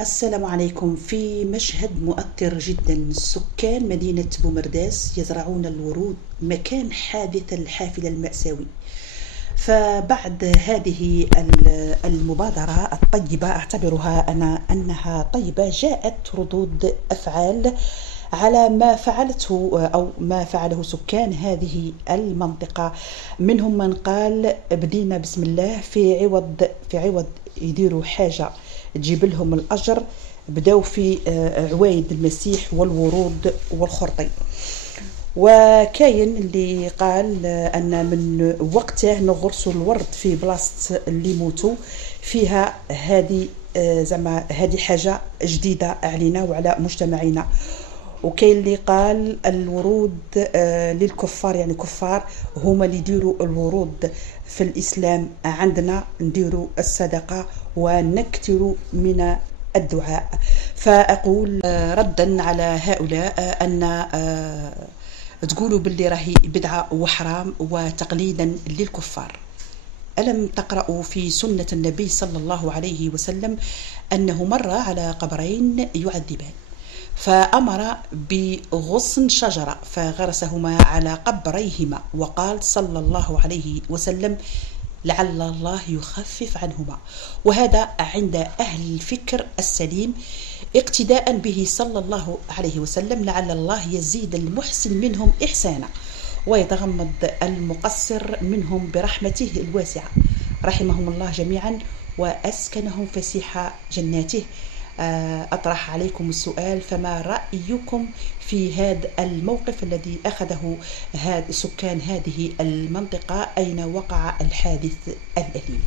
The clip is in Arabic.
السلام عليكم. في مشهد مؤثر جدا، سكان مدينة بومرداس يزرعون الورود مكان حادث الحافلة المأساوي. فبعد هذه المبادرة الطيبة، أعتبرها أنا أنها طيبة، جاءت ردود أفعال على ما فعلته أو ما فعله سكان هذه المنطقة. منهم من قال بدينا بسم الله، في عوض يديروا حاجة تجيب لهم الأجر، بداو في عوايد المسيح والورود والخرطي. وكاين اللي قال أن من وقته نغرسوا الورد في بلاصة اللي موتوا فيها. هذه زعما هذه حاجة جديدة علينا وعلى مجتمعنا. وكاين اللي قال الورود للكفار، يعني كفار هما اللي يديروا الورود. في الإسلام عندنا نديروا الصدقة ونكتر من الدعاء. فأقول ردا على هؤلاء أن تقولوا باللي راهي بدعة وحرام وتقليدا للكفار. ألم تقرأوا في سنة النبي صلى الله عليه وسلم أنه مر على قبرين يعذبان، فأمر بغصن شجرة فغرسهما على قبريهما، وقال صلى الله عليه وسلم لعل الله يخفف عنهما. وهذا عند أهل الفكر السليم اقتداء به صلى الله عليه وسلم، لعل الله يزيد المحسن منهم إحسانا ويتغمد المقصر منهم برحمته الواسعة. رحمهم الله جميعا وأسكنهم فسيح جناته. أطرح عليكم السؤال، فما رأيكم في هذا الموقف الذي أخذه سكان هذه المنطقة أين وقع الحادث الأليم؟